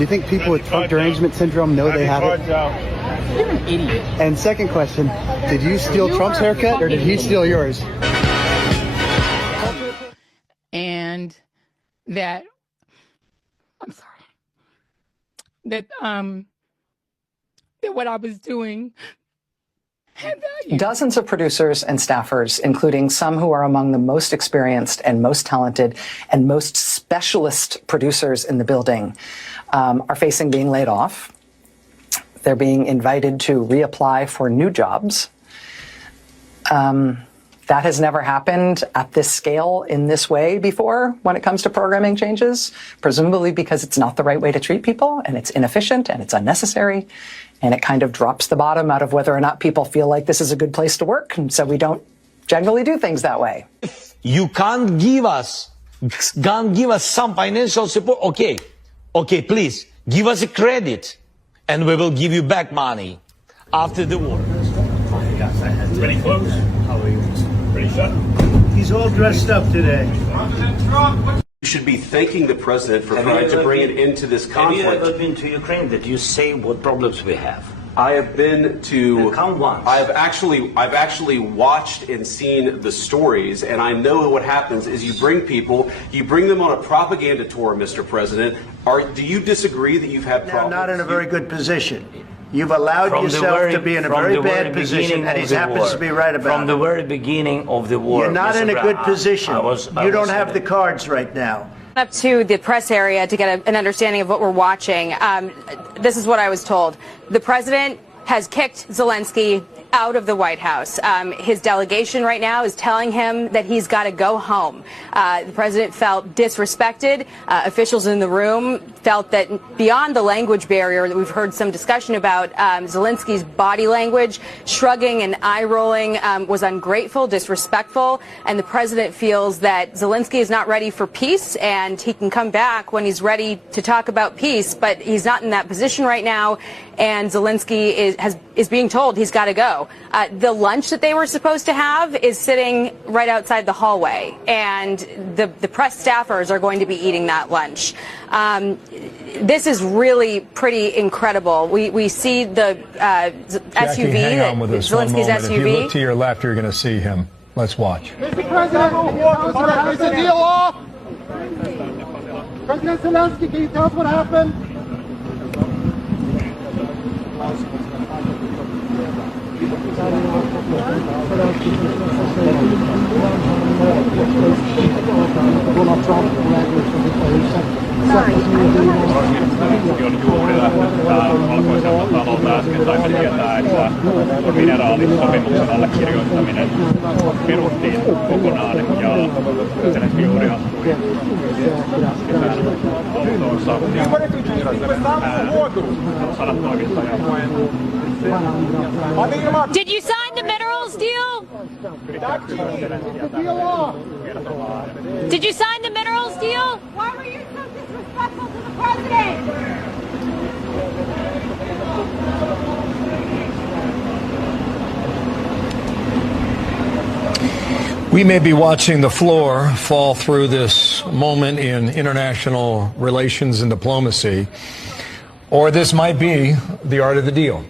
you think people with Trump derangement syndrome know they have it? You're an idiot. And second question, did you steal Trump's haircut or did he steal yours? And that, I'm sorry, that what I was doing had value. Dozens of producers and staffers, including some who are among the most experienced and most talented and most specialist producers in the building, are facing being laid off. They're being invited to reapply for new jobs. That has never happened at this scale in this way before when it comes to programming changes, presumably because it's not the right way to treat people and it's inefficient and it's unnecessary. And it kind of drops the bottom out of whether or not people feel like this is a good place to work. And so we don't generally do things that way. You can't give us some financial support. Okay, please give us a credit and we will give you back money after the war. Ready close? How are you? Ready shut? He's all dressed up today. You should be thanking the president for trying to bring it into this conflict. Have you ever been to Ukraine? Did you say what problems we have? I have been to. And count once. I've actually watched and seen the stories, and I know what happens is you bring them on a propaganda tour, Mr. President. Do you disagree that you've had problems? Now, not in a very good position. You've allowed yourself to be in a very bad position, and he happens to be right about it. From the very beginning of the war. You're not in a good position. You don't have the cards right now. Up to the press area to get an understanding of what we're watching. This is what I was told. The president has kicked Zelensky out of the White House. His delegation right now is telling him that he's got to go home. The president felt disrespected. Officials in the room felt that beyond the language barrier that we've heard some discussion about, Zelensky's body language, shrugging and eye rolling, was ungrateful, disrespectful, and the president feels that Zelensky is not ready for peace and he can come back when he's ready to talk about peace, but he's not in that position right now, and Zelensky is being told he's got to go. The lunch that they were supposed to have is sitting right outside the hallway, and the press staffers are going to be eating that lunch. This is really pretty incredible. We see the SUV, hang on with us Zelensky's one moment. SUV. If you look to your left, you're going to see him. Let's watch. Mr. President, is the deal off? President Zelensky, can you tell us what happened? On juuri valkoiselta talolta äsken saimme tietää, että mineraalisopimuksen allekirjoittaminen peruttiin kokonaan ja Zelensky juuri astui autoonsa. Did you sign the minerals deal? Did you sign the minerals deal? Why were you so disrespectful to the president? We may be watching the floor fall through this moment in international relations and diplomacy, or this might be the art of the deal,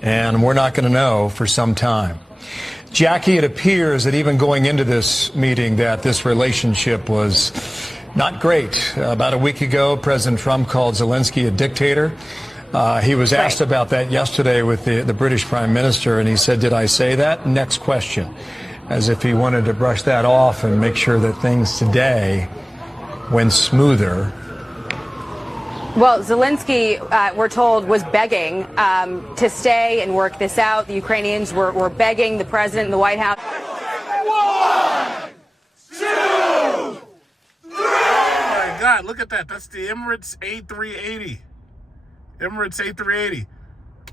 and we're not going to know for some time. Jackie, it appears that even going into this meeting that this relationship was not great. About a week ago, President Trump called Zelensky a dictator. He was asked about that yesterday with the British Prime Minister, and he said, "Did I say that?" Next question. As if he wanted to brush that off and make sure that things today went smoother. Well, Zelensky, we're told, was begging to stay and work this out. The Ukrainians were begging the president in the White House. 1, 2, 3. Oh my God, look at that. That's the Emirates A380. Emirates A380.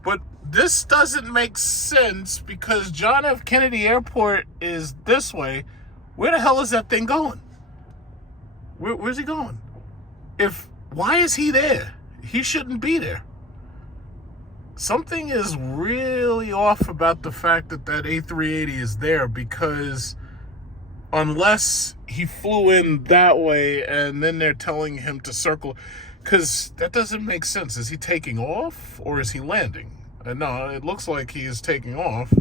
But this doesn't make sense because John F. Kennedy Airport is this way. Where the hell is that thing going? Where's he going? Why is he there? He shouldn't be there. Something is really off about the fact that A380 is there, because unless he flew in that way and then they're telling him to circle, Because that doesn't make sense. Is he taking off or is he landing? No, it looks like he is taking off.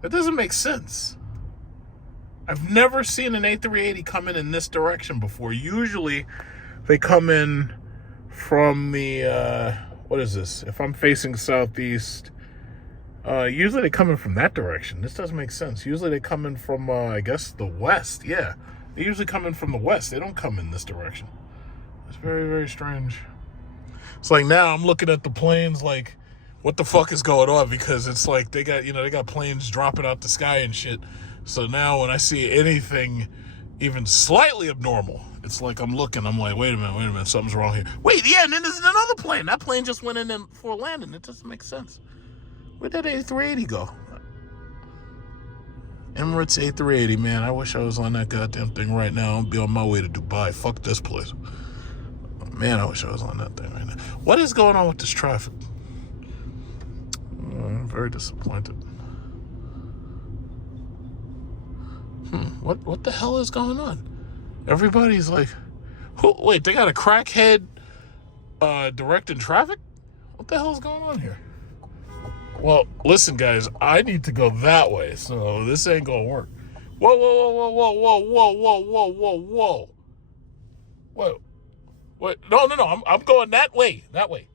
That doesn't make sense. I've never seen an A380 come in this direction before. Usually they come in from the, what is this? If I'm facing southeast, usually they come in from that direction. This doesn't make sense. Usually they come in from, I guess, the west. Yeah, they usually come in from the west. They don't come in this direction. It's very, very strange. It's like now I'm looking at the planes like, what the fuck is going on? Because it's like they got planes dropping out the sky and shit. So now when I see anything even slightly abnormal, it's like I'm like, wait a minute, something's wrong here. Wait, yeah, and then there's another plane. That plane just went in for a landing. It doesn't make sense. Where'd that A380 go? Emirates A380, man. I wish I was on that goddamn thing right now. I'll be on my way to Dubai. Fuck this place. Man, I wish I was on that thing right now. What is going on with this traffic? I'm very disappointed. What the hell is going on? Everybody's like, wait, they got a crackhead directing traffic? What the hell is going on here? Well, listen, guys, I need to go that way, so this ain't gonna work. Whoa, whoa, whoa, whoa, whoa, whoa, whoa, whoa, whoa, whoa. Whoa. Wait, no, I'm going that way. Wait,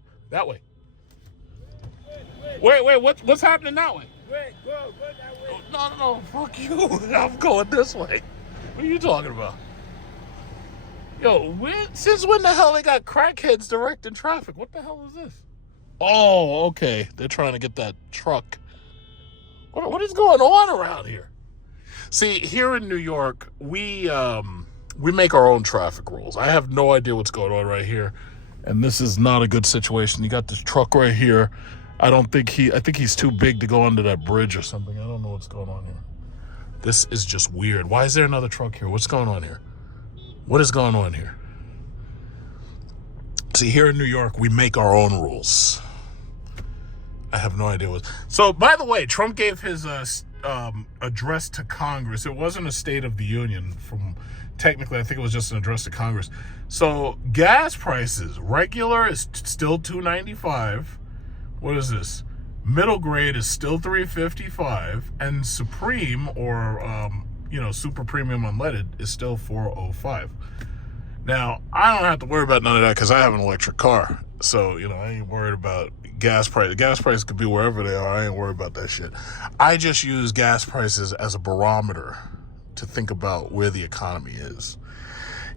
what's happening that way? Wait, go that way. No, fuck you. I'm going this way. What are you talking about? Yo, since when the hell they got crackheads directing traffic? What the hell is this? Oh, okay. They're trying to get that truck. What is going on around here? See, here in New York, we make our own traffic rules. I have no idea what's going on right here, and this is not a good situation. You got this truck right here. I think he's too big to go under that bridge or something. I don't know what's going on here. This is just weird. Why is there another truck here? What's going on here? What is going on here? See, here in New York, we make our own rules. I have no idea what. So, by the way, Trump gave his address to Congress. It wasn't a State of the Union. Technically, I think it was just an address to Congress. So, gas prices, regular is still $2.95. What is this? Middle grade is still $3.55, and Supreme or super premium unleaded is still $4.05. Now, I don't have to worry about none of that because I have an electric car. So, I ain't worried about gas price. The gas price could be wherever they are. I ain't worried about that shit. I just use gas prices as a barometer to think about where the economy is.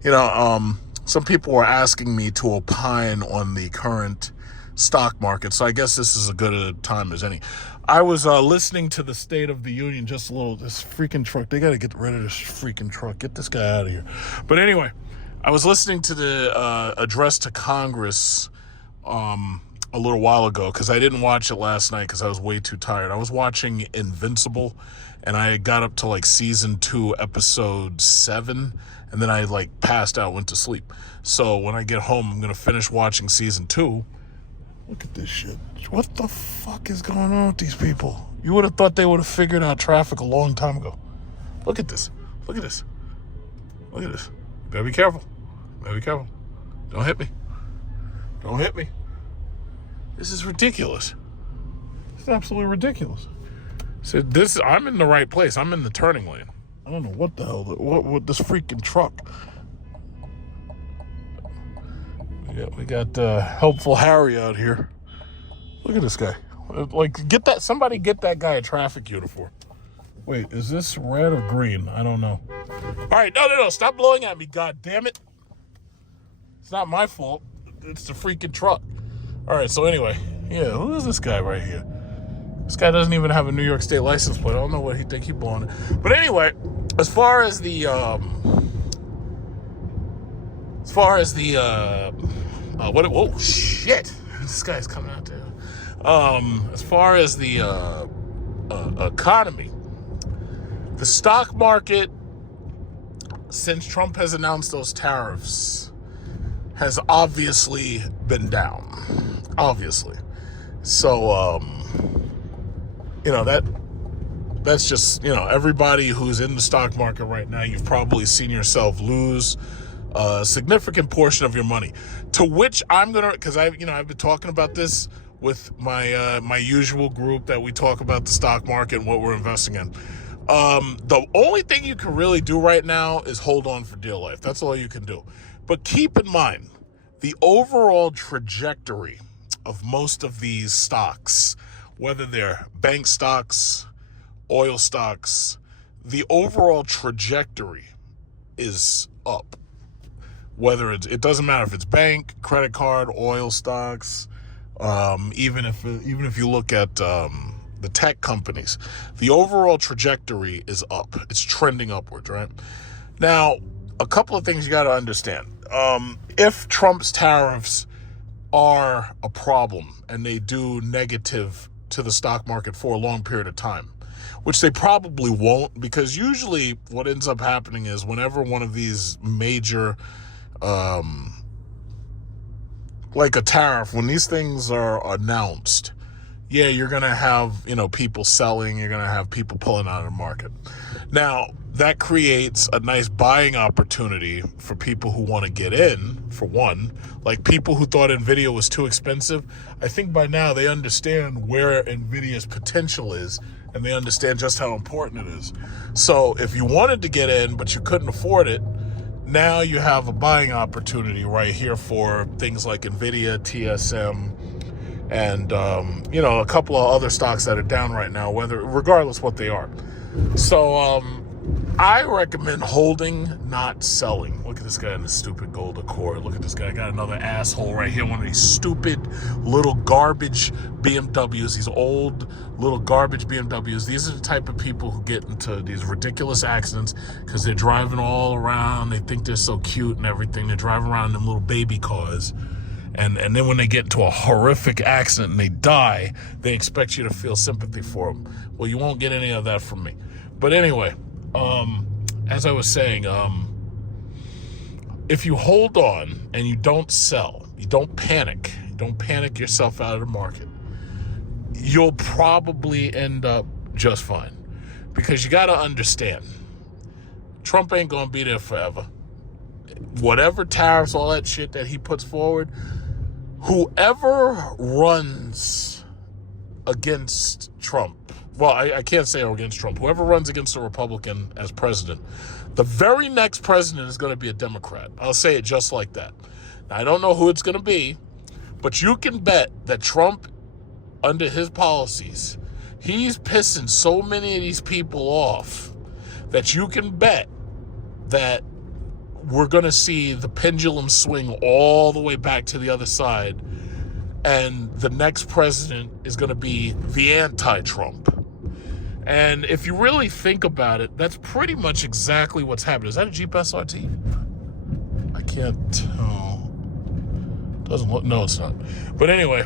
Some people are asking me to opine on the current stock market, so I guess this is as good a time as any. I was listening to the State of the Union, this freaking truck. They got to get rid of this freaking truck. Get this guy out of here. But anyway, I was listening to the address to Congress a little while ago because I didn't watch it last night because I was way too tired. I was watching Invincible, and I got up to like season 2, episode 7, and then I passed out, went to sleep. So when I get home, I'm going to finish watching season 2. Look at this shit. What the fuck is going on with these people? You would have thought they would have figured out traffic a long time ago. Look at this. Look at this. Look at this. Better be careful. Better be careful. Don't hit me. Don't hit me. This is ridiculous. It's absolutely ridiculous. So I'm in the right place. I'm in the turning lane. I don't know what the hell, what this freaking truck. We got helpful Harry out here. Look at this guy. Somebody get that guy a traffic uniform. Wait, is this red or green? I don't know. All right, no, stop blowing at me, god damn it. It's not my fault. It's the freaking truck. All right, so anyway, who is this guy right here? This guy doesn't even have a New York State license plate. I don't know what he think he blowing it. But anyway, as far as the whoa, shit. This guy's coming out there. As far as the economy, the stock market, since Trump has announced those tariffs, has obviously been down. Obviously. So, that's just, everybody who's in the stock market right now, you've probably seen yourself lose a significant portion of your money. To which I'm gonna, because I've been talking about this with my my usual group that we talk about the stock market and what we're investing in. The only thing you can really do right now is hold on for dear life. That's all you can do. But keep in mind, the overall trajectory of most of these stocks, whether they're bank stocks, oil stocks, the overall trajectory is up. Whether it doesn't matter if it's bank, credit card, oil stocks, even if you look at the tech companies, the overall trajectory is up. It's trending upwards, right? Now, a couple of things you got to understand. If Trump's tariffs are a problem and they do negative to the stock market for a long period of time, which they probably won't, because usually what ends up happening is whenever one of these major, like a tariff, when these things are announced, yeah, you're going to have, people selling, you're going to have people pulling out of the market. Now, that creates a nice buying opportunity for people who want to get in, for one. Like people who thought NVIDIA was too expensive, I think by now they understand where NVIDIA's potential is, and they understand just how important it is. So if you wanted to get in, but you couldn't afford it, now you have a buying opportunity right here for things like NVIDIA, TSM, and a couple of other stocks that are down right now, regardless what they are. So I recommend holding, not selling. Look at this guy in the stupid gold Accord. Look at this guy. I got another asshole right here. One of these stupid little garbage BMWs. These old little garbage BMWs. These are the type of people who get into these ridiculous accidents because they're driving all around. They think they're so cute and everything. They're driving around in them little baby cars. And then when they get into a horrific accident and they die, they expect you to feel sympathy for them. Well, you won't get any of that from me. But anyway, as I was saying, if you hold on and you don't sell, you don't panic yourself out of the market, you'll probably end up just fine. Because you got to understand, Trump ain't going to be there forever. Whatever tariffs, all that shit that he puts forward, whoever runs against Trump, well, I can't say against Trump, whoever runs against a Republican as president, the very next president is going to be a Democrat. I'll say it just like that. Now, I don't know who it's going to be, but you can bet that Trump, under his policies, he's pissing so many of these people off that you can bet that we're going to see the pendulum swing all the way back to the other side, and the next president is going to be the anti-Trump. And if you really think about it, that's pretty much exactly what's happening. Is that a Jeep SRT? I can't tell. Doesn't look, no, it's not. But anyway,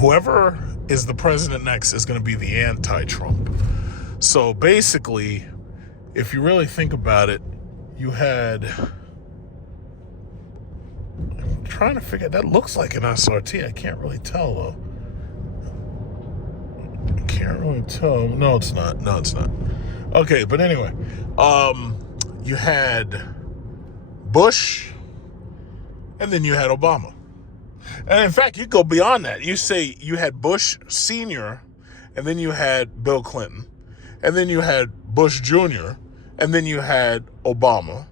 whoever is the president next is going to be the anti-Trump. So basically, if you really think about it, you had, I'm trying to figure, that looks like an SRT. I can't really tell though. I can't really tell. No, it's not. Okay, but anyway, you had Bush, and then you had Obama. And in fact, you go beyond that. You say you had Bush Sr., and then you had Bill Clinton, and then you had Bush Jr., and then you had Obama.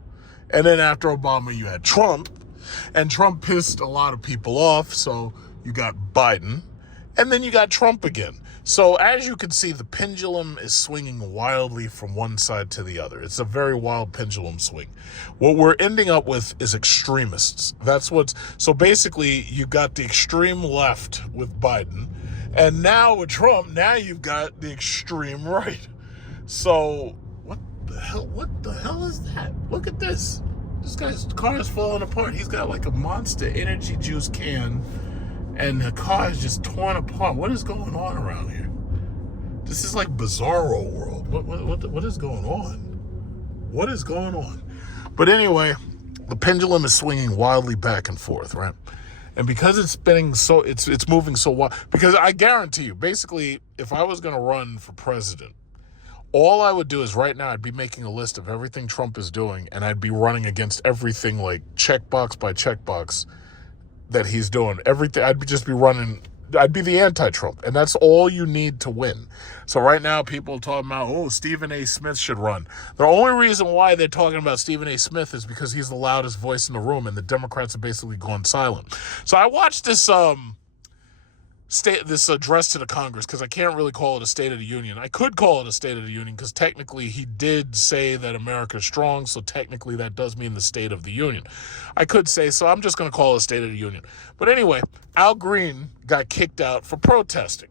And then after Obama, you had Trump. And Trump pissed a lot of people off, so you got Biden. And then you got Trump again. So as you can see, the pendulum is swinging wildly from one side to the other. It's a very wild pendulum swing. What we're ending up with is extremists. So basically, you got the extreme left with Biden. And now with Trump, now you've got the extreme right. So what the hell is that? Look at this. This guy's car is falling apart. He's got like a Monster energy juice can, and the car is just torn apart. What is going on around here? This is like Bizarro world. What is going on? What is going on? But anyway, the pendulum is swinging wildly back and forth, right? And because it's spinning so, it's moving so wild. Because I guarantee you, basically, if I was going to run for president, all I would do is right now I'd be making a list of everything Trump is doing, and I'd be running against everything like checkbox by checkbox that he's doing. Everything, I'd just be running, I'd be the anti-Trump, and that's all you need to win. So right now people are talking about, oh, Stephen A. Smith should run. The only reason why they're talking about Stephen A. Smith is because he's the loudest voice in the room, and the Democrats have basically gone silent. So I watched this this address to the Congress, because I can't really call it a State of the Union. I could call it a State of the Union because technically he did say that America is strong, so technically that does mean the State of the Union. I could say, so I'm just going to call it a State of the Union. But anyway, Al Green got kicked out for protesting.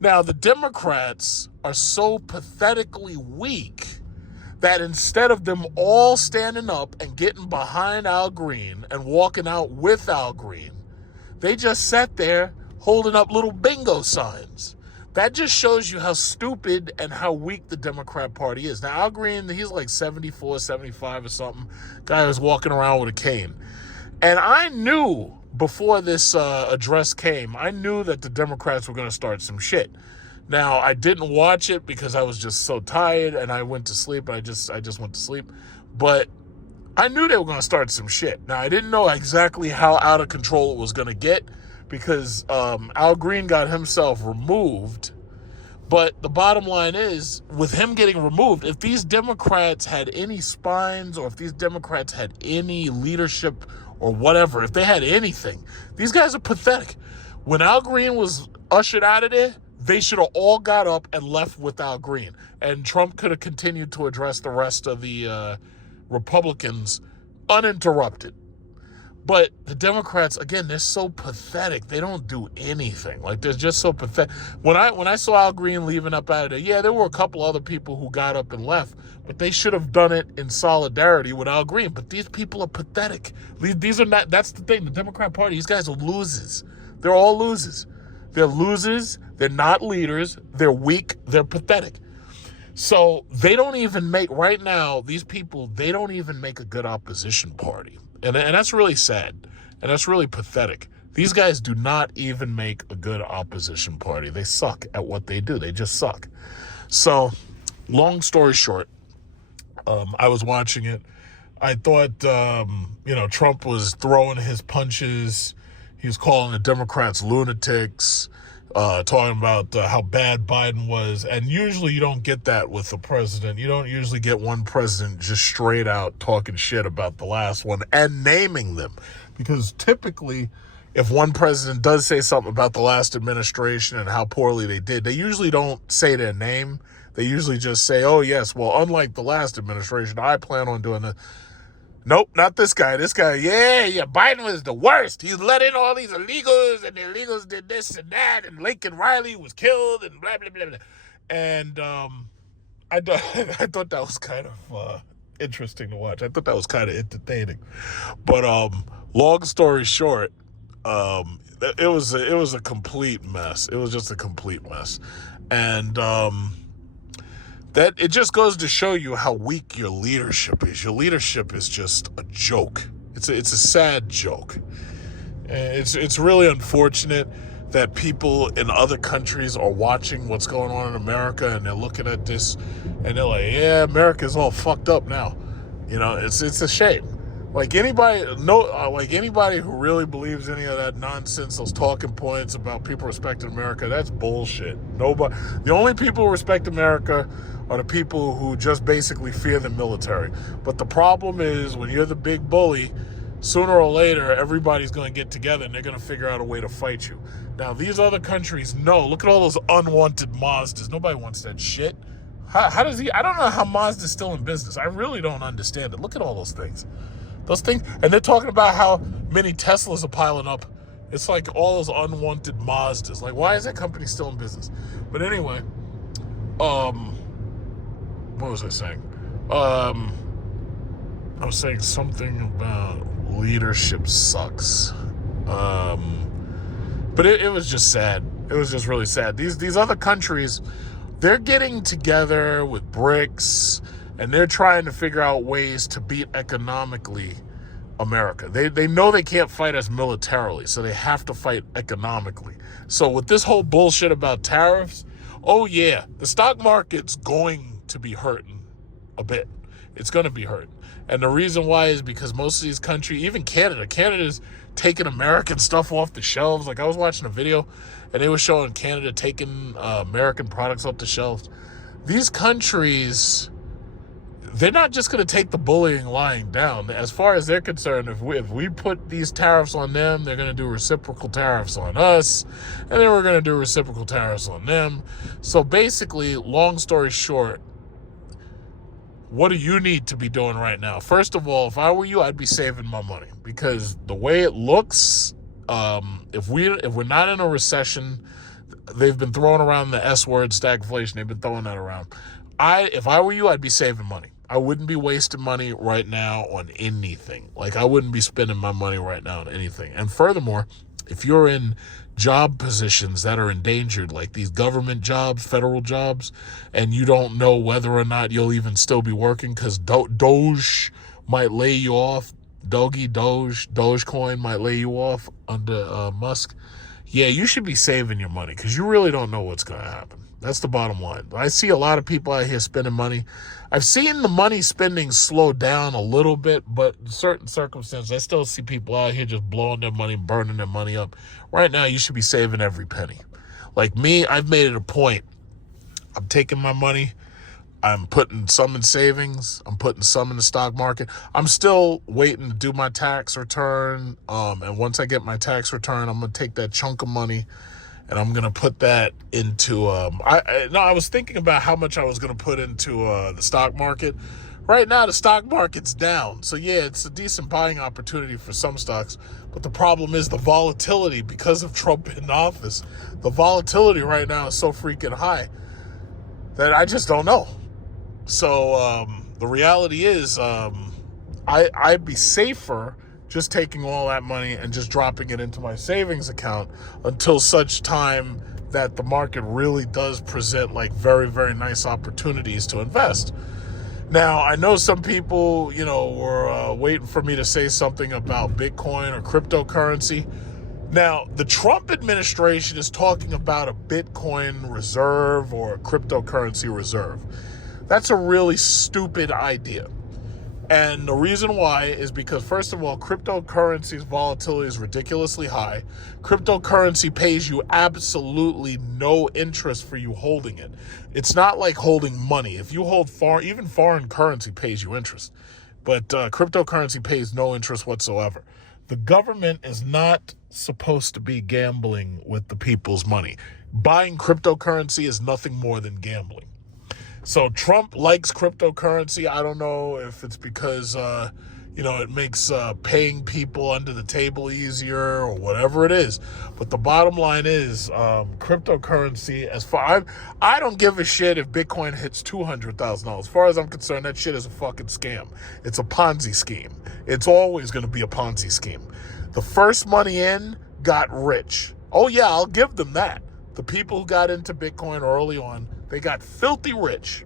Now, the Democrats are so pathetically weak that instead of them all standing up and getting behind Al Green and walking out with Al Green, they just sat there holding up little bingo signs. That just shows you how stupid and how weak the Democrat Party is. Now, Al Green, he's like 74, 75 or something. Guy was walking around with a cane. And I knew before this address came, I knew that the Democrats were going to start some shit. Now, I didn't watch it because I was just so tired and I went to sleep. I just went to sleep. But I knew they were going to start some shit. Now, I didn't know exactly how out of control it was going to get, because Al Green got himself removed. But the bottom line is, with him getting removed, if these Democrats had any spines, or if these Democrats had any leadership or whatever, if they had anything, these guys are pathetic. When Al Green was ushered out of there, they should have all got up and left with Al Green. And Trump could have continued to address the rest of the Republicans uninterrupted. But the Democrats, again, they're so pathetic. They don't do anything. Like, they're just so pathetic. When I saw Al Green leaving up out of there, yeah, there were a couple other people who got up and left, but they should have done it in solidarity with Al Green. But these people are pathetic. These are not, that's the thing. The Democrat Party, these guys are losers. They're all losers. They're losers. They're not leaders. They're weak. They're pathetic. So they don't even make, right now, these people, they don't even make a good opposition party. And that's really sad. And that's really pathetic. These guys do not even make a good opposition party. They suck at what they do. They just suck. So, long story short, I was watching it. I thought, Trump was throwing his punches. He was calling the Democrats lunatics, talking about how bad Biden was. And usually you don't get that with the president. You don't usually get one president just straight out talking shit about the last one and naming them. Because typically, if one president does say something about the last administration and how poorly they did, they usually don't say their name. They usually just say, oh, yes, well, unlike the last administration, I plan on doing this. Nope, not this guy. This guy, yeah, Biden was the worst. He let in all these illegals, and the illegals did this and that, and Lincoln Riley was killed, and blah, blah, blah, blah. And I thought that was kind of interesting to watch. I thought that was kind of entertaining. But long story short, it was a complete mess. It was just a complete mess. And that it just goes to show you how weak your leadership is. Your leadership is just a joke. It's a sad joke. It's really unfortunate that people in other countries are watching what's going on in America, and they're looking at this and they're like, yeah, America's all fucked up now. It's a shame. Like anybody who really believes any of that nonsense, those talking points about people respecting America, that's bullshit. Nobody. The only people who respect America are the people who just basically fear the military. But the problem is, when you're the big bully, sooner or later, everybody's going to get together and they're going to figure out a way to fight you. Now, these other countries, no. Look at all those unwanted Mazdas. Nobody wants that shit. How does he? I don't know how Mazda's still in business. I really don't understand it. Look at all those things. Those things. And they're talking about how many Teslas are piling up. It's like all those unwanted Mazdas. Like, why is that company still in business? But anyway, what was I saying? I was saying something about leadership sucks. But it was just sad. It was just really sad. These other countries, they're getting together with BRICS, and they're trying to figure out ways to beat economically America. They know they can't fight us militarily, so they have to fight economically. So with this whole bullshit about tariffs, oh yeah, the stock market's going to be hurting a bit. It's going to be hurting. And the reason why is because most of these countries, even Canada's taking American stuff off the shelves. Like I was watching a video and they were showing Canada taking American products off the shelves. These countries, they're not just going to take the bullying lying down. As far as they're concerned, if we put these tariffs on them, they're going to do reciprocal tariffs on us, and then we're going to do reciprocal tariffs on them. So basically, long story short, what do you need to be doing right now? First of all, if I were you, I'd be saving my money, because the way it looks, if we're not in a recession, they've been throwing around the S word, stagflation. They've been throwing that around. If I were you, I'd be saving money. I wouldn't be wasting money right now on anything. Like, I wouldn't be spending my money right now on anything. And furthermore, if you're in job positions that are endangered, like these government jobs, federal jobs, and you don't know whether or not you'll even still be working because Doge might lay you off, Dogecoin might lay you off under Musk, yeah, you should be saving your money because you really don't know what's going to happen. That's the bottom line. I see a lot of people out here spending money. I've seen the money spending slow down a little bit, but in certain circumstances, I still see people out here just blowing their money, burning their money up. Right now, you should be saving every penny. Like me, I've made it a point. I'm taking my money. I'm putting some in savings. I'm putting some in the stock market. I'm still waiting to do my tax return. And once I get my tax return, I'm going to take that chunk of money and I'm going to put that into, I was thinking about how much I was going to put into the stock market. Right now, the stock market's down. So yeah, it's a decent buying opportunity for some stocks. But the problem is the volatility because of Trump in office. The volatility right now is so freaking high that I just don't know. So the reality is I'd be safer just taking all that money and just dropping it into my savings account until such time that the market really does present like very, very nice opportunities to invest. Now, I know some people, were waiting for me to say something about Bitcoin or cryptocurrency. Now, the Trump administration is talking about a Bitcoin reserve or a cryptocurrency reserve. That's a really stupid idea. And the reason why is because, first of all, cryptocurrency's volatility is ridiculously high. Cryptocurrency pays you absolutely no interest for you holding it. It's not like holding money. If you hold even foreign currency pays you interest. But cryptocurrency pays no interest whatsoever. The government is not supposed to be gambling with the people's money. Buying cryptocurrency is nothing more than gambling. So Trump likes cryptocurrency. I don't know if it's because, it makes paying people under the table easier or whatever it is. But the bottom line is cryptocurrency, I don't give a shit if Bitcoin hits $200,000. As far as I'm concerned, that shit is a fucking scam. It's a Ponzi scheme. It's always going to be a Ponzi scheme. The first money in got rich. Oh, yeah, I'll give them that. The people who got into Bitcoin early on, they got filthy rich,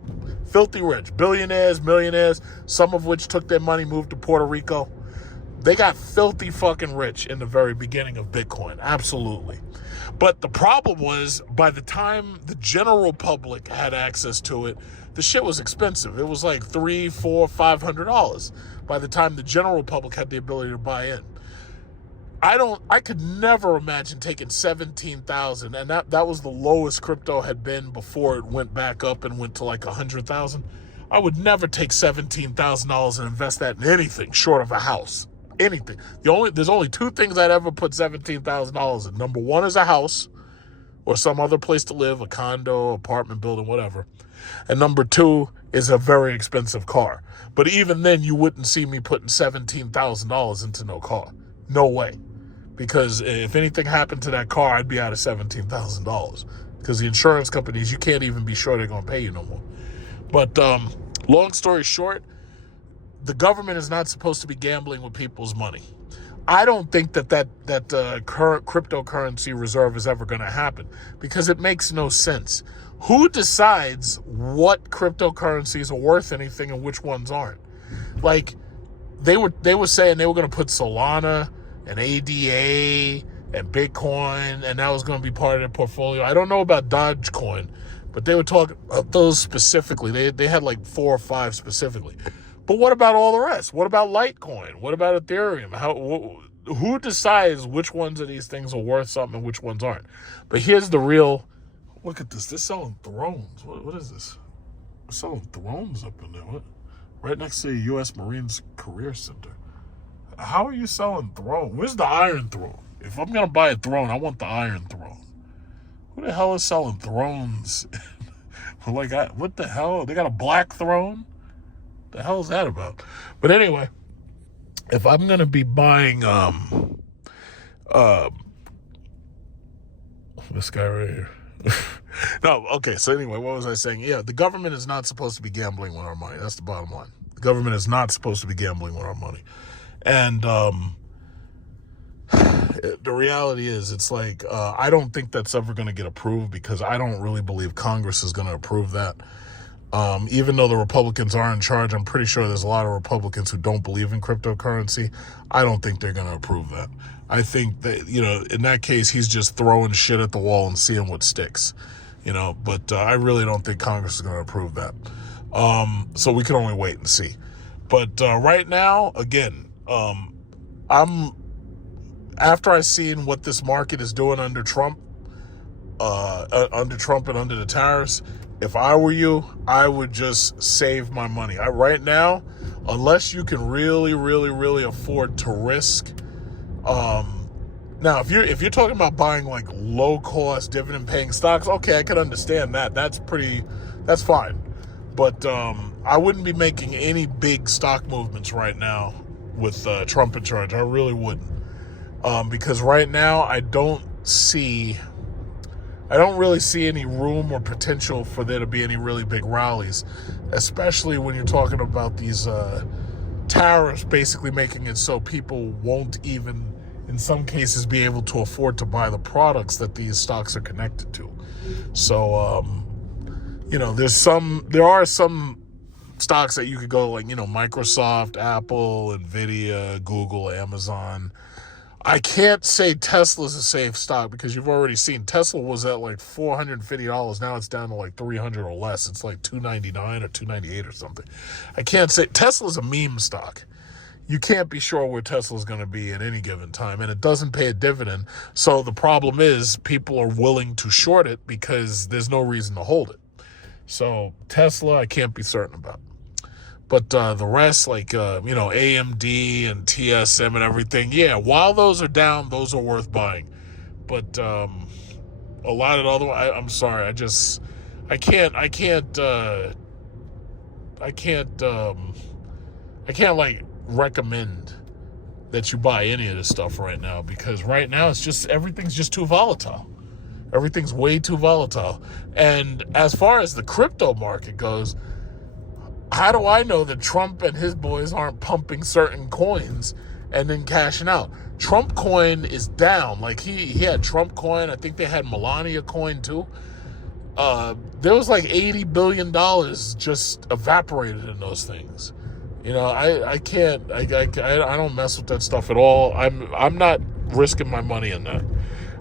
billionaires, millionaires, some of which took their money, moved to Puerto Rico. They got filthy fucking rich in the very beginning of Bitcoin. Absolutely. But the problem was, by the time the general public had access to it, the shit was expensive. It was like $300, $400, $500 by the time the general public had the ability to buy in. I could never imagine taking 17,000, and that was the lowest crypto had been before it went back up and went to like 100,000. I would never take $17,000 and invest that in anything short of a house. Anything. There's only two things I'd ever put $17,000 in. Number one is a house or some other place to live, a condo, apartment building, whatever. And number two is a very expensive car. But even then, you wouldn't see me putting $17,000 into no car. No way. Because if anything happened to that car, I'd be out of $17,000. Because the insurance companies, you can't even be sure they're going to pay you no more. But long story short, the government is not supposed to be gambling with people's money. I don't think that current cryptocurrency reserve is ever going to happen because it makes no sense. Who decides what cryptocurrencies are worth anything and which ones aren't? Like, they were saying they were going to put Solana and ADA and Bitcoin, and that was going to be part of their portfolio. I don't know about Dogecoin, But they were talking about those specifically. They had like 4 or 5 specifically. But what about all the rest? What about Litecoin? What about Ethereum? Who decides which ones of these things are worth something and which ones aren't? But here's the real, look at this. They're selling drones. What is this? They're selling drones up in there. What? Right next to the U.S. Marines Career Center. How are you selling drones? Where's the Iron Throne? If I'm going to buy a throne, I want the Iron Throne. Who the hell is selling thrones? Like, what the hell? They got a black throne? The hell is that about? But anyway, if I'm going to be buying this guy right here. No, okay, so anyway, what was I saying? Yeah, the government is not supposed to be gambling with our money. That's the bottom line. The government is not supposed to be gambling with our money. And the reality is, it's like, I don't think that's ever going to get approved because I don't really believe Congress is going to approve that. Even though the Republicans are in charge, I'm pretty sure there's a lot of Republicans who don't believe in cryptocurrency. I don't think they're going to approve that. I think that, in that case, he's just throwing shit at the wall and seeing what sticks, but I really don't think Congress is going to approve that. So we can only wait and see. But right now, again, after I seen what this market is doing under Trump and under the tariffs, if I were you, I would just save my money. Right now, unless you can really, really, really afford to risk. Now, if you're talking about buying like low cost dividend paying stocks, okay, I can understand that. That's fine. But I wouldn't be making any big stock movements right now with Trump in charge. I really wouldn't. Because right now I don't really see any room or potential for there to be any really big rallies, especially when you're talking about these tariffs basically making it so people won't even, in some cases, be able to afford to buy the products that these stocks are connected to. So, there are some stocks that you could go like, Microsoft, Apple, Nvidia, Google, Amazon. I can't say Tesla's a safe stock because you've already seen Tesla was at like $450. Now it's down to like $300 or less. It's like $299 or $298 or something. I can't say Tesla's a meme stock. You can't be sure where Tesla's going to be at any given time, and it doesn't pay a dividend. So the problem is people are willing to short it because there's no reason to hold it. So Tesla, I can't be certain about. But the rest, like, AMD and TSM and everything, yeah, while those are down, those are worth buying. But a lot of the other, I'm sorry, I can't like recommend that you buy any of this stuff right now because right now everything's just too volatile. Everything's way too volatile. And as far as the crypto market goes, how do I know that Trump and his boys aren't pumping certain coins and then cashing out? Trump coin is down. Like he had Trump coin. I think they had Melania coin too. There was like $80 billion just evaporated in those things. I don't mess with that stuff at all. I'm not risking my money in that.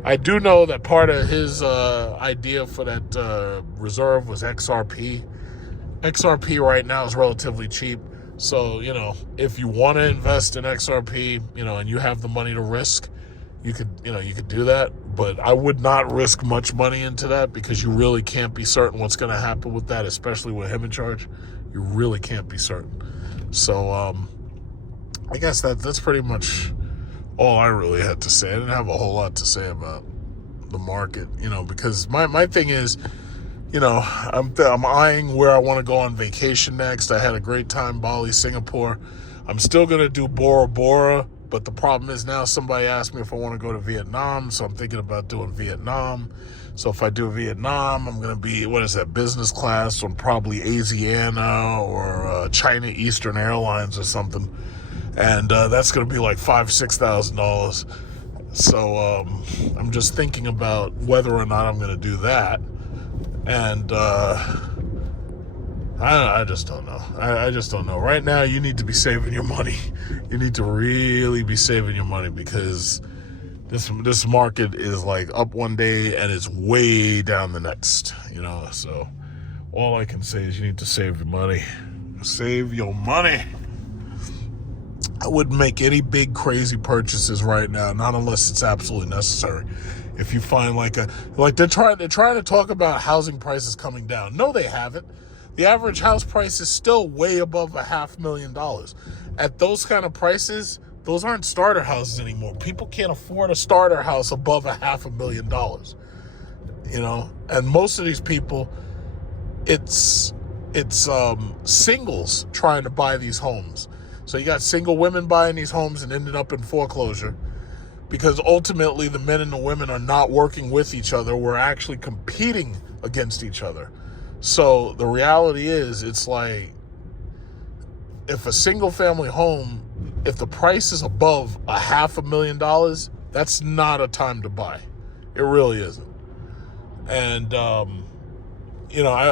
I do know that part of his idea for that reserve was XRP. XRP right now is relatively cheap. So, if you want to invest in XRP, and you have the money to risk, you could do that. But I would not risk much money into that because you really can't be certain what's going to happen with that, especially with him in charge. You really can't be certain. So, I guess that's pretty much all I really had to say. I didn't have a whole lot to say about the market, because my thing is, I'm eyeing where I want to go on vacation next. I had a great time, Bali, Singapore. I'm still going to do Bora Bora, but the problem is now somebody asked me if I want to go to Vietnam, so I'm thinking about doing Vietnam. So if I do Vietnam, I'm going to be, business class on probably Asiana or China Eastern Airlines or something. And that's going to be like $5,000-$6,000. So I'm just thinking about whether or not I'm going to do that. And I just don't know. I just don't know. Right now, you need to be saving your money. You need to really be saving your money because This market is like up one day and it's way down the next, so all I can say is you need to save your money. Save your money. I wouldn't make any big crazy purchases right now, not unless it's absolutely necessary. If you find they're trying to talk about housing prices coming down. No, they haven't. The average house price is still way above $500,000. At those kind of prices, those aren't starter houses anymore. People can't afford a starter house above $500,000. And most of these people, it's singles trying to buy these homes. So you got single women buying these homes and ended up in foreclosure because ultimately the men and the women are not working with each other. We're actually competing against each other. So the reality is, it's like, if a single family home, if the price is above $500,000, that's not a time to buy. It really isn't. And, I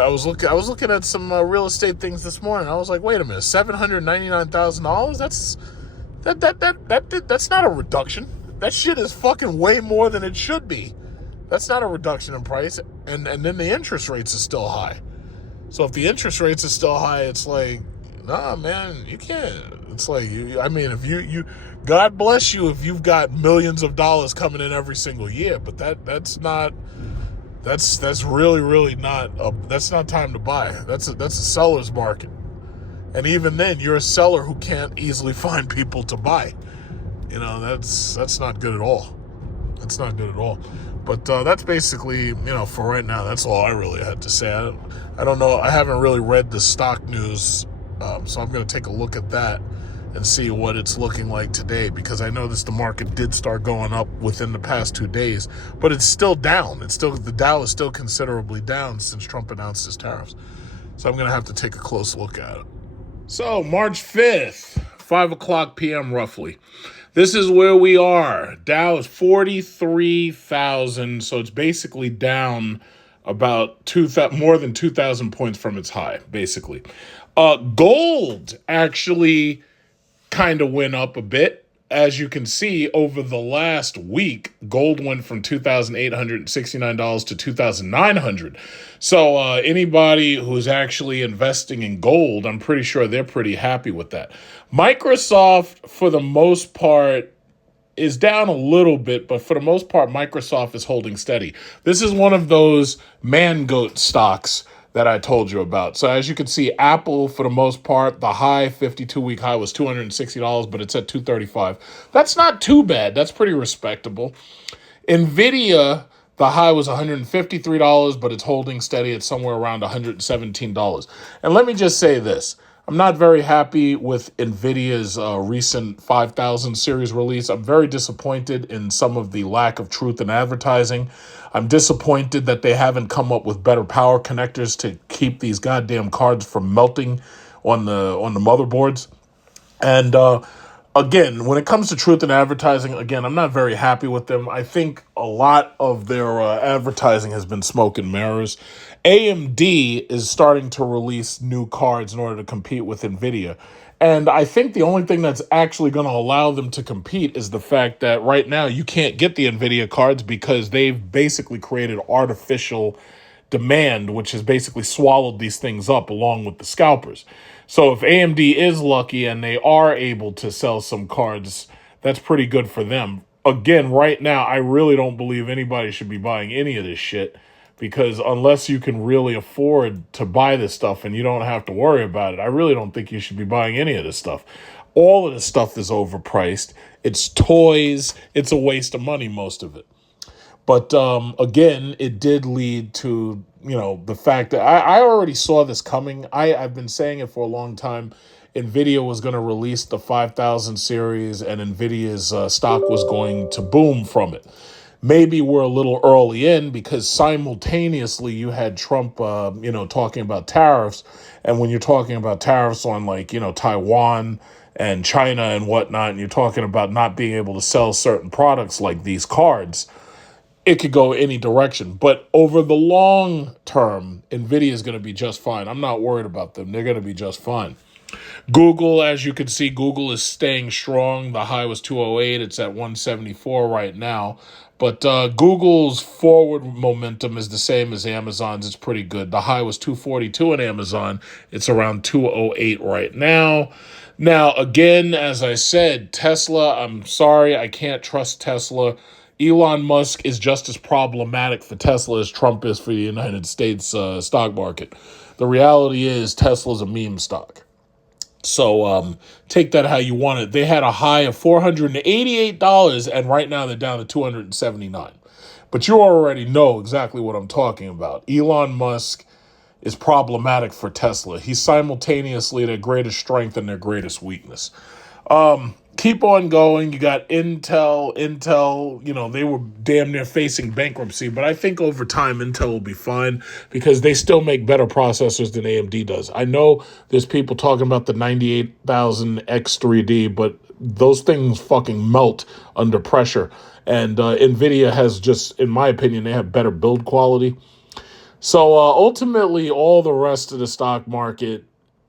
was looking at some real estate things this morning. I was like, wait a minute, $799,000? That's not a reduction. That shit is fucking way more than it should be. That's not a reduction in price. And then the interest rates are still high. So if the interest rates are still high, it's like, nah, man, you can't. It's like, if you God bless you if you've got millions of dollars coming in every single year, but that's really, really not, that's not time to buy. That's a seller's market. And even then, you're a seller who can't easily find people to buy. That's not good at all. That's not good at all. But that's basically, for right now, that's all I really had to say. I don't know. I haven't really read the stock news, so I'm going to take a look at that and see what it's looking like today, because I noticed the market did start going up within the past 2 days, but it's still down. The Dow is still considerably down since Trump announced his tariffs. So I'm going to have to take a close look at it. So March 5th, 5 o'clock p.m. roughly. This is where we are. Dow is 43,000, so it's basically down about more than 2,000 points from its high, basically. Gold actually kind of went up a bit. As you can see, over the last week, gold went from $2,869 to $2,900. So anybody who's actually investing in gold, I'm pretty sure they're pretty happy with that. Microsoft, for the most part, is down a little bit, but for the most part, Microsoft is holding steady. This is one of those man-goat stocks that I told you about. So as you can see, Apple, for the most part, the high 52-week high was $260, but it's at $235. That's not too bad. That's pretty respectable. Nvidia, the high was $153, but it's holding steady at somewhere around $117. And let me just say this. I'm not very happy with NVIDIA's recent 5000 series release. I'm very disappointed in some of the lack of truth in advertising. I'm disappointed that they haven't come up with better power connectors to keep these goddamn cards from melting on the motherboards. And again, when it comes to truth in advertising, again, I'm not very happy with them. I think a lot of their advertising has been smoke and mirrors. AMD is starting to release new cards in order to compete with NVIDIA. And I think the only thing that's actually going to allow them to compete is the fact that right now you can't get the NVIDIA cards because they've basically created artificial demand, which has basically swallowed these things up along with the scalpers. So if AMD is lucky and they are able to sell some cards, that's pretty good for them. Again, right now, I really don't believe anybody should be buying any of this shit, because unless you can really afford to buy this stuff and you don't have to worry about it, I really don't think you should be buying any of this stuff. All of this stuff is overpriced. It's toys. It's a waste of money, most of it. But again, it did lead to, the fact that I already saw this coming. I've been saying it for a long time. NVIDIA was going to release the 5000 series and NVIDIA's stock was going to boom from it. Maybe we're a little early in because simultaneously you had Trump, talking about tariffs. And when you're talking about tariffs on Taiwan and China and whatnot, and you're talking about not being able to sell certain products like these cards, it could go any direction. But over the long term, NVIDIA is going to be just fine. I'm not worried about them. They're going to be just fine. Google, as you can see, Google is staying strong. The high was 208. It's at 174 right now. But Google's forward momentum is the same as Amazon's. It's pretty good. The high was 242 in Amazon. It's around 208 right now. Now, again, as I said, Tesla, I'm sorry, I can't trust Tesla. Elon Musk is just as problematic for Tesla as Trump is for the United States stock market. The reality is Tesla's a meme stock. So take that how you want it. They had a high of $488, and right now they're down to $279. But you already know exactly what I'm talking about. Elon Musk is problematic for Tesla. He's simultaneously their greatest strength and their greatest weakness. Keep on going. You got Intel, they were damn near facing bankruptcy, but I think over time Intel will be fine because they still make better processors than AMD does. I know there's people talking about the 98,000 X3D, but those things fucking melt under pressure. And NVIDIA has just, in my opinion, they have better build quality. So ultimately, all the rest of the stock market,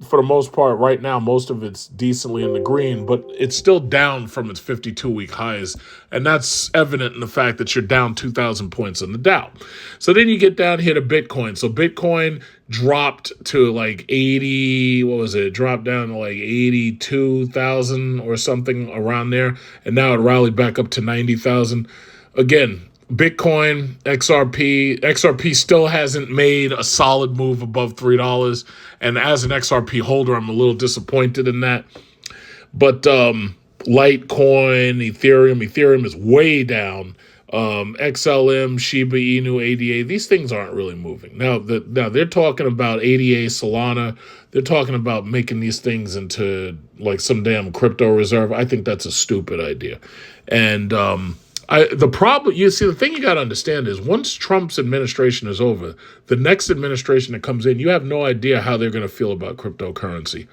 for the most part, right now, most of it's decently in the green, but it's still down from its 52-week highs. And that's evident in the fact that you're down 2,000 points on the Dow. So then you get down here to Bitcoin. So Bitcoin dropped to like 80, what was it? It dropped down to like 82,000 or something around there. And now it rallied back up to 90,000. Again, Bitcoin, XRP still hasn't made a solid move above $3. And as an XRP holder, I'm a little disappointed in that. But Litecoin, Ethereum is way down. XLM, Shiba Inu, ADA, these things aren't really moving. Now they're talking about ADA, Solana. They're talking about making these things into like some damn crypto reserve. I think that's a stupid idea. And the thing you got to understand is once Trump's administration is over, the next administration that comes in, you have no idea how they're going to feel about cryptocurrency.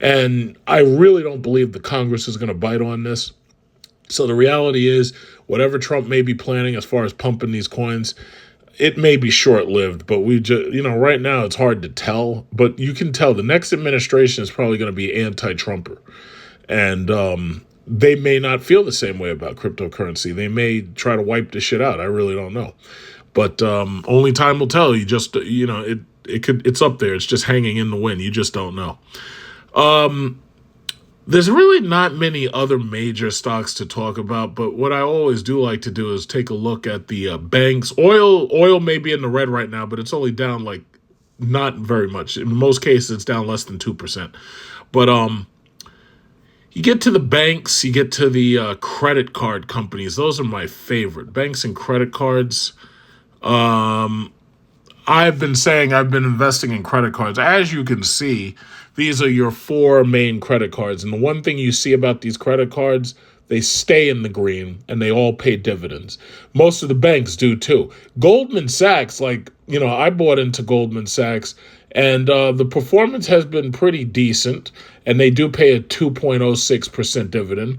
And I really don't believe the Congress is going to bite on this. So the reality is, whatever Trump may be planning as far as pumping these coins, it may be short-lived, but we just, right now it's hard to tell. But you can tell the next administration is probably going to be anti-Trumper. And they may not feel the same way about cryptocurrency. They may try to wipe this shit out. I really don't know. But only time will tell. It's up there. It's just hanging in the wind. You just don't know. There's really not many other major stocks to talk about, but what I always do like to do is take a look at the banks. Oil may be in the red right now, but it's only down like not very much. In most cases, it's down less than 2%. But you get to the banks, you get to the credit card companies. Those are my favorite. Banks and credit cards. I've been saying I've been investing in credit cards. As you can see, these are your four main credit cards. And the one thing you see about these credit cards, they stay in the green and they all pay dividends. Most of the banks do too. Goldman Sachs, I bought into Goldman Sachs and the performance has been pretty decent. And they do pay a 2.06% dividend.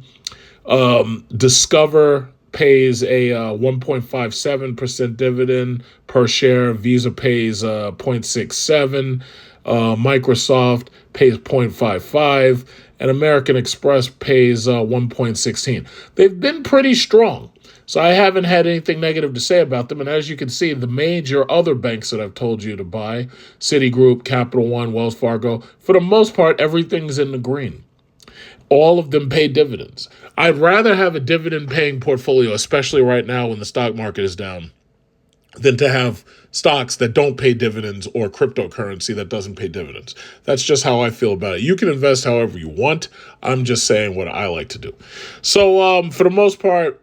Discover pays a 1.57% dividend per share. Visa pays 0.67. Microsoft pays 0.55. And American Express pays 1.16. They've been pretty strong. So I haven't had anything negative to say about them. And as you can see, the major other banks that I've told you to buy, Citigroup, Capital One, Wells Fargo, for the most part, everything's in the green. All of them pay dividends. I'd rather have a dividend-paying portfolio, especially right now when the stock market is down, than to have stocks that don't pay dividends or cryptocurrency that doesn't pay dividends. That's just how I feel about it. You can invest however you want. I'm just saying what I like to do. So for the most part,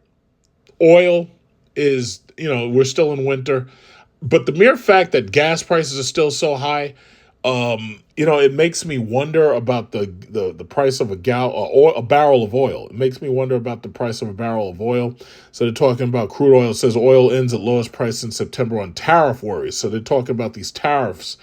oil is, we're still in winter, but the mere fact that gas prices are still so high, it makes me wonder about the price of a barrel of oil. It makes me wonder about the price of a barrel of oil. So they're talking about crude oil. It says oil ends at lowest price in September on tariff worries. So they're talking about these tariffs.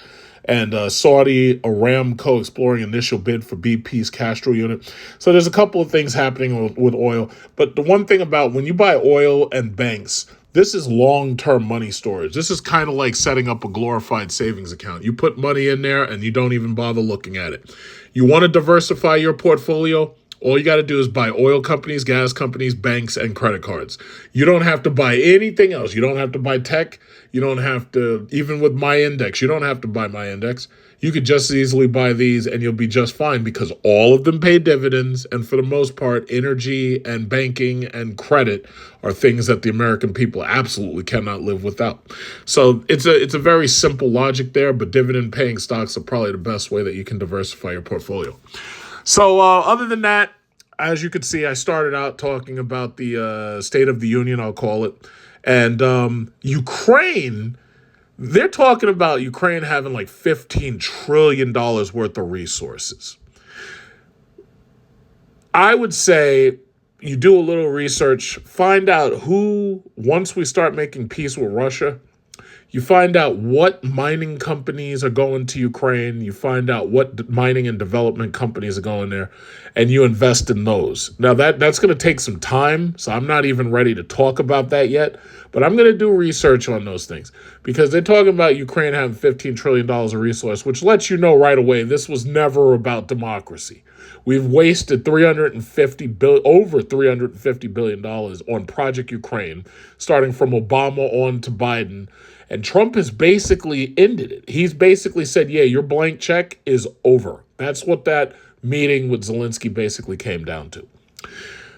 And Saudi Aramco exploring initial bid for BP's Castro unit. So there's a couple of things happening with oil. But the one thing about when you buy oil and banks, This is long-term money storage. This is kind of like setting up a glorified savings account. You put money in there and you don't even bother looking at it. You want to diversify your portfolio? All you got to do is buy oil companies, gas companies, banks, and credit cards. You don't have to buy anything else. You don't have to buy tech. You don't have to, even with my index, you don't have to buy my index. You could just as easily buy these and you'll be just fine because all of them pay dividends. And for the most part, energy and banking and credit are things that the American people absolutely cannot live without. So it's a very simple logic there, but dividend paying stocks are probably the best way that you can diversify your portfolio. So other than that, as you can see, I started out talking about the State of the Union, I'll call it. And Ukraine, they're talking about Ukraine having like $15 trillion worth of resources. I would say you do a little research, find out who, once we start making peace with Russia, you find out what mining companies are going to Ukraine. You find out what mining and development companies are going there, and you invest in those. Now, that's going to take some time, so I'm not even ready to talk about that yet, but I'm going to do research on those things because they're talking about Ukraine having $15 trillion of resource, which lets you know right away this was never about democracy. We've wasted over $350 billion on Project Ukraine, starting from Obama on to Biden. And Trump has basically ended it. He's basically said, yeah, your blank check is over. That's what that meeting with Zelensky basically came down to.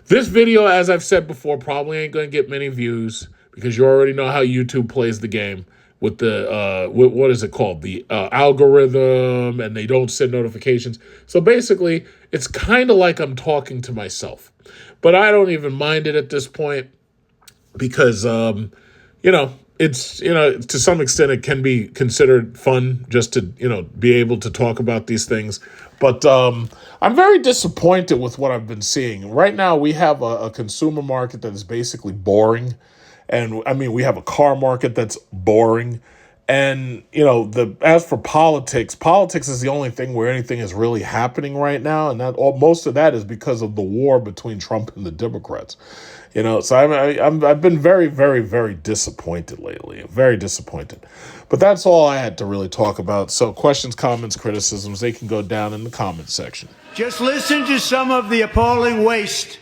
This video, as I've said before, probably ain't going to get many views because you already know how YouTube plays the game with the, what is it called? The algorithm, and they don't send notifications. So basically, it's kind of like I'm talking to myself. But I don't even mind it at this point because, it's, to some extent, it can be considered fun just to, be able to talk about these things. But I'm very disappointed with what I've been seeing. Right now, we have a consumer market that is basically boring. And I mean, we have a car market that's boring. And, as for politics is the only thing where anything is really happening right now. And most of that is because of the war between Trump and the Democrats. So I've been very, very, very disappointed lately. Very disappointed. But that's all I had to really talk about. So questions, comments, criticisms, they can go down in the comments section. Just listen to some of the appalling waste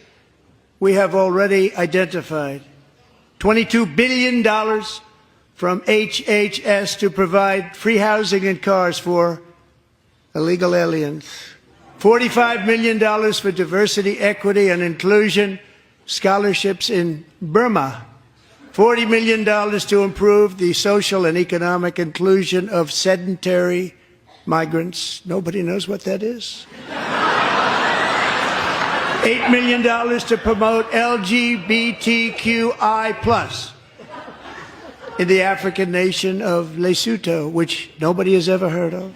we have already identified. $22 billion from HHS to provide free housing and cars for illegal aliens. $45 million for diversity, equity, and inclusion scholarships in Burma. $40 million to improve the social and economic inclusion of sedentary migrants. Nobody knows what that is. $8 million to promote LGBTQI+ in the African nation of Lesotho, which nobody has ever heard of.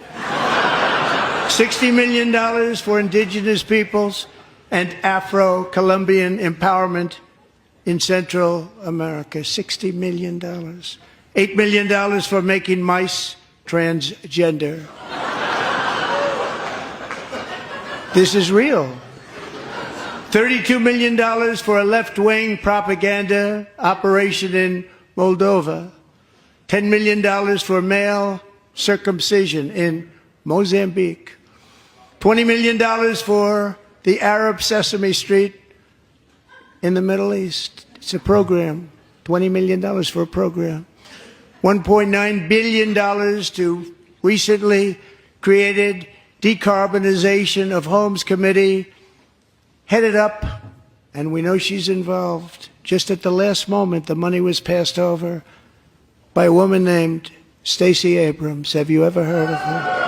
$60 million for indigenous peoples and Afro-Colombian empowerment in Central America. $60 million. $8 million for making mice transgender. This is real. $32 million for a left-wing propaganda operation in Moldova. $10 million for male circumcision in Mozambique. $20 million for the Arab Sesame Street in the Middle East. It's a program. $20 million for a program. $1.9 billion to recently created Decarbonization of Homes Committee, headed up, and we know she's involved. Just at the last moment, the money was passed over by a woman named Stacey Abrams. Have you ever heard of her?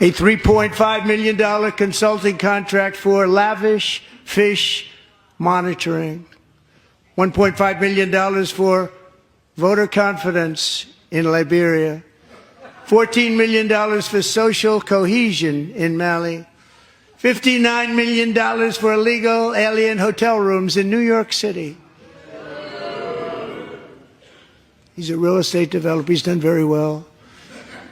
A $3.5 million consulting contract for lavish fish monitoring. $1.5 million for voter confidence in Liberia. $14 million for social cohesion in Mali. $59 million for illegal alien hotel rooms in New York City. He's a real estate developer. He's done very well.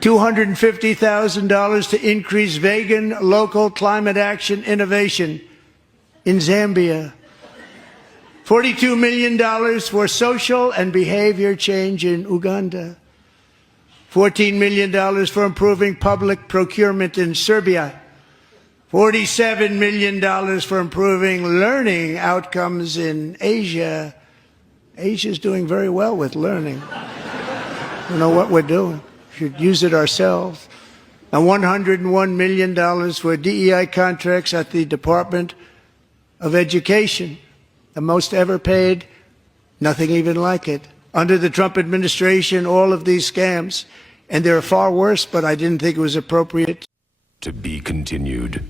$250,000 to increase vegan local climate action innovation in Zambia. $42 million for social and behavior change in Uganda. $14 million for improving public procurement in Serbia. $47 million for improving learning outcomes in Asia. Asia's doing very well with learning. We know what we're doing. We should use it ourselves. And $101 million for DEI contracts at the Department of Education. The most ever paid, nothing even like it. Under the Trump administration, all of these scams, and they're far worse, but I didn't think it was appropriate. To be continued.